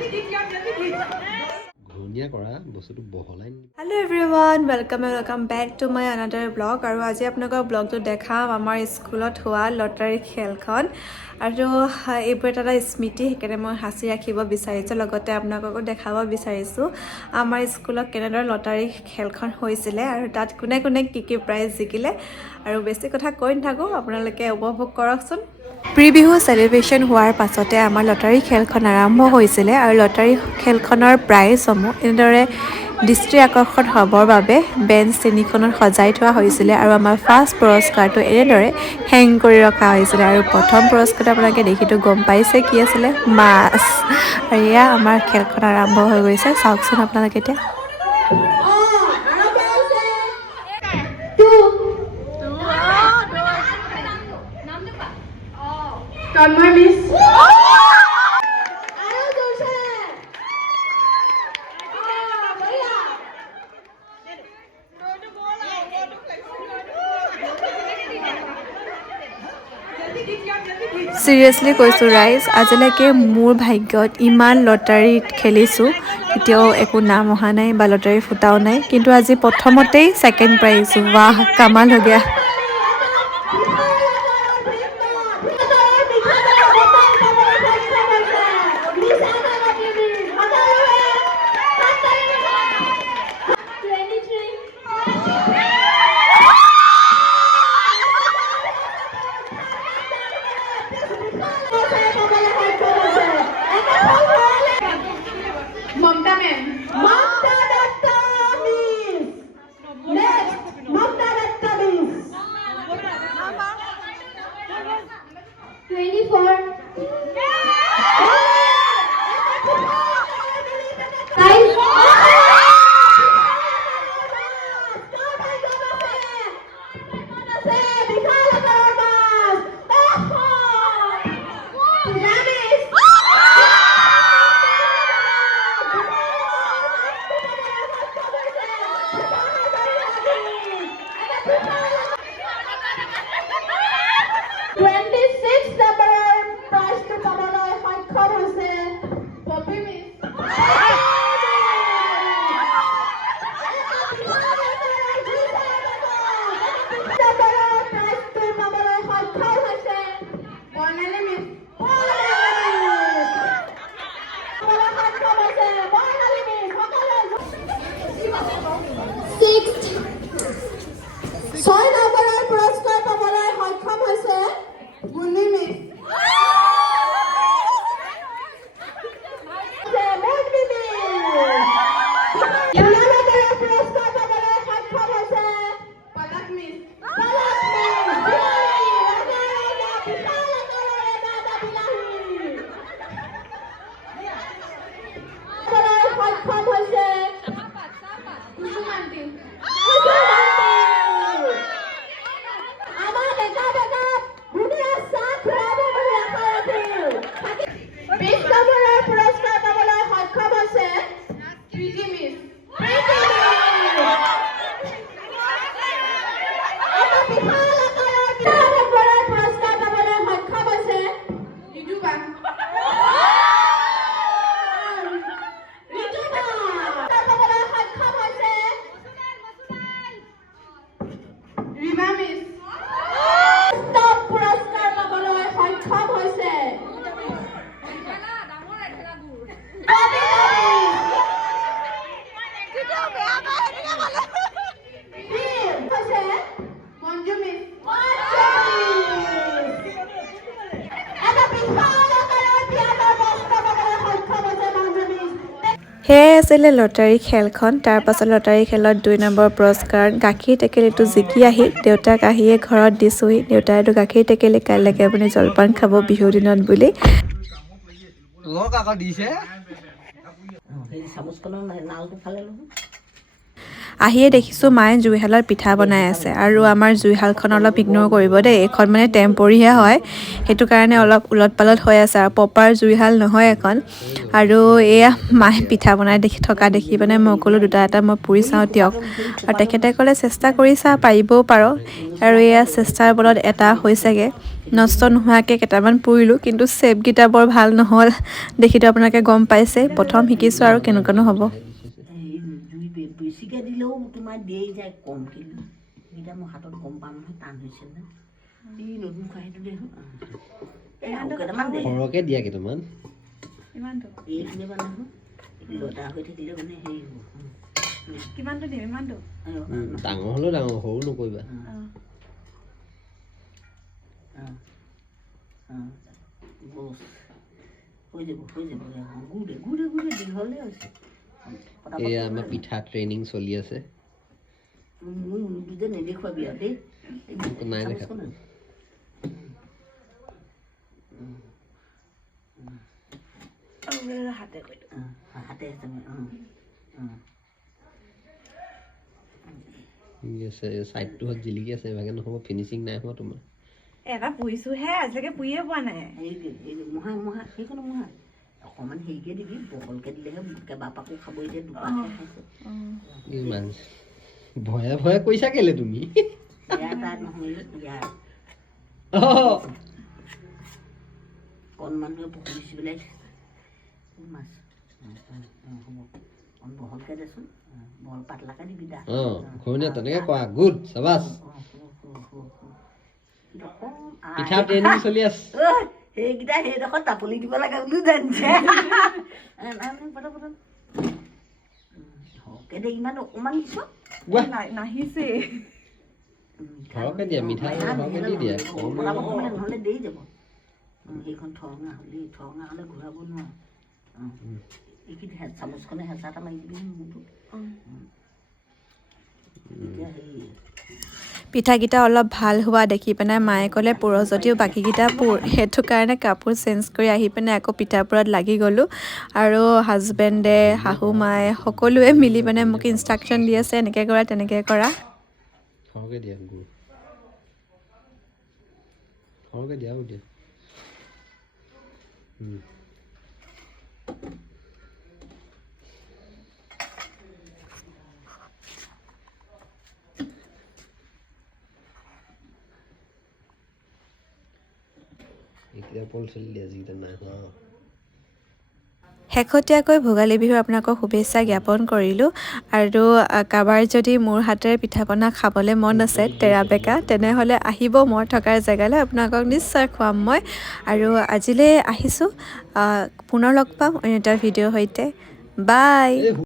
Hello everyone, welcome back to my another vlog. আৰু আজি আপোনালোকৰ ব্লগটো দেখাম আমাৰ স্কুলত হোৱা লটাৰী খেলখন আৰু এইবোৰ এটা স্মৃতি সেইকাৰণে মই হাসি ৰাখিব বিচাৰিছোঁ লগতে আপোনালোককো দেখাব বিচাৰিছোঁ আমাৰ স্কুলত কেনেদৰে লটাৰী খেলখন হৈছিল আৰু তাত কোনে কোনে কি প্ৰাইজ জিকিলে আৰু বেছি কথা কৈ নাথাকো আপোনালোকে উপভোগ কৰকচোন প্ৰি বিহু সেলিব্ৰেশন হোৱাৰ পাছতে আমাৰ লটাৰী খেলখন আৰম্ভ হৈছিল আৰু লটাৰী খেলখনৰ প্ৰাইজসমূহ এনেদৰে দৃষ্টি আকৰ্ষণ হ'বৰ বাবে বেঞ্চ তিনিখনত সজাই থোৱা হৈছিল আৰু আমাৰ ফাৰ্ষ্ট পুৰস্কাৰটো এনেদৰে হেং কৰি ৰখা হৈছিল আৰু প্ৰথম পুৰস্কাৰটো আপোনালোকে দেখিটো গম পাইছে কি আছিল মাছ আৰু এয়া আমাৰ খেলখন আৰম্ভ হৈ গৈছে চাওকচোন আপোনালোকে এতিয়া Seriously কৈছো ৰাইজ আজিলৈকে মোৰ ভাগ্যত ইমান লটাৰীত খেলিছো কেতিয়াও একো নাম অহা নাই বা লটাৰী ফুটাও নাই কিন্তু আজি প্ৰথমতেই সেকেন্ড প্ৰাইজ বাহ কামাল হৈ গয়া সেয়াই আছিলে লটাৰী খেলখন তাৰ পাছত লটাৰী খেলত 2 নম্বৰ পুৰস্কাৰ গাখীৰ টেকেলিটো জিকি আহি দেউতাক আহিয়ে ঘৰত দিছুহি দেউতাইটো গাখীৰ টেকেলি কাইলৈকে আপুনি জলপান খাব বিহু দিনত বুলি লোক আকৌ দিছে এই সামুসখনৰ নালটো ফালে লওঁ আহিয়ে দেখিছো মায়ে জুইহালত পিঠা বনাই আছে আৰু আমাৰ জুইহালখন অলপ ইগনোৰ কৰিব দেই এখন মানে টেম্পৰিহে হয় হেতু কাৰণে অলপ উলট পালট হৈ আছে আৰু প্ৰপাৰ জুইহাল নহয় এখন আৰু এয়া মায়ে পিঠা বনাই থকা দেখি মানে মই কলো দুটা এটা মই পুৰি চাও তিয়ক আৰু তেখেতে ক'লে চেষ্টা কৰি চা পাৰিবও পাৰো আৰু এয়া চেষ্টাৰ বলত এটা হৈছেগে নষ্ট নোহোৱাকৈ কেইটামান পুৰিলোঁ, কিন্তু চেপকেইটা বৰ ভাল নহ'ল। দেখিতো আপোনালোকে গম পাইছে, প্ৰথম শিকিছোঁ আৰু কেনেকুৱানো হ'ব। বেছিকৈ দিলেও তোমাৰ দেই যায়, কমকৈ এতিয়া মোৰ হাতত গম পাম নহয় টান হৈছে নে এই নতুন খোৱাহিটো দে সৰহকৈ দিয়া কেইটামান এইখিনি মানে লতা হৈ থাকিলে মানে হেৰি হ'ব। কিমানটো দিম? ইমানটো ডাঙৰ হ'লেও ডাঙৰ, সৰু নকৰিবা। হৈ যাব গুড়ে গুড়ে গুড়ে দীঘলে হৈছে। এয়া আমাৰ পিঠা ট্ৰেইনিং চলি আছে। মই উনুটো যে নেদেখুৱাবি আৰু দেই। নাই দেখা। হাতে চাইডটো জিলিকি আছে, এভাগে নহ'ব, ফিনিচিং নাই হোৱা তোমাৰ। এটা পুহিছোঁহে, আজিলৈকে পুহিয়ে পোৱা নাই। মহা সেইখনো মহা অকণমান হেৰিকৈ দিবি, বহলকৈ দিলেহে কেইবাপাকো খাব। এতিয়া দুপাকহে খাইছে। ইমান ভয়ে ভয়ে কৈছা কেলে তুমি? ইয়াৰ তাত নহ'লে ইয়াৰ কণ মানুহে পুহিছোঁ বোলে মাছ হ'ব অকণ বহলকৈ দেচোন, বহল পাতলাকৈ দিবি দা। ঘূৰণীয়া তেনেকৈ কোৱা, গুড চাবাছ। পিঠা ট্ৰেইনিং চলি আছে। সেইকেইটা সেইডোখৰত তাপলি দিব লাগে বুলিও জানিছে। ইমান অকণমান দিছ নাহিছে। সৰহকৈ দিয়া, মিঠাই সৰহকৈ দি দিয়া। নহ'লে দেৰি যাব। সেইখন ঠৰঙা হ'লে ঘূৰাব নোৱাৰো। এইখিনি চামুচখনে হেঁচা এটা মাৰি দিবি মূৰটোত। এতিয়া হেৰি পিঠাকেইটা অলপ ভাল হোৱা দেখি পিনে মায়ে ক'লে পুৰ যদিও বাকীকেইটা পুৰ, সেইটো কাৰণে কাপোৰ চেঞ্জ কৰি আহি পিনে আকৌ পিঠাপুৰত লাগি গ'লোঁ। আৰু হাজবেণ্ডে, শাহু মায়ে সকলোৱে মিলি পিনে মোক ইনষ্ট্ৰাকশ্যন দি আছে, এনেকৈ কৰা তেনেকৈ কৰা। সৰহকৈ দিয়া গুড়, সৰহকৈ দিয়া আৰু দিয়া। এইকেইটা পল চলি দিয়া, যিকেইটা নাই হোৱা। শেহতীয়াকৈ ভোগালী বিহুৰ আপোনালোকক শুভেচ্ছা জ্ঞাপন কৰিলোঁ। আৰু কাৰোবাৰ যদি মোৰ হাতেৰে পিঠা পনা খাবলৈ মন আছে তেৰা বেকা, তেনেহ'লে আহিব মই থকাৰ জেগালৈ, আপোনালোকক নিশ্চয় খুৱাম মই। আৰু আজিলৈ আহিছোঁ, পুনৰ লগ পাম অন্য এটা ভিডিঅ'ৰ সৈতে। বাই।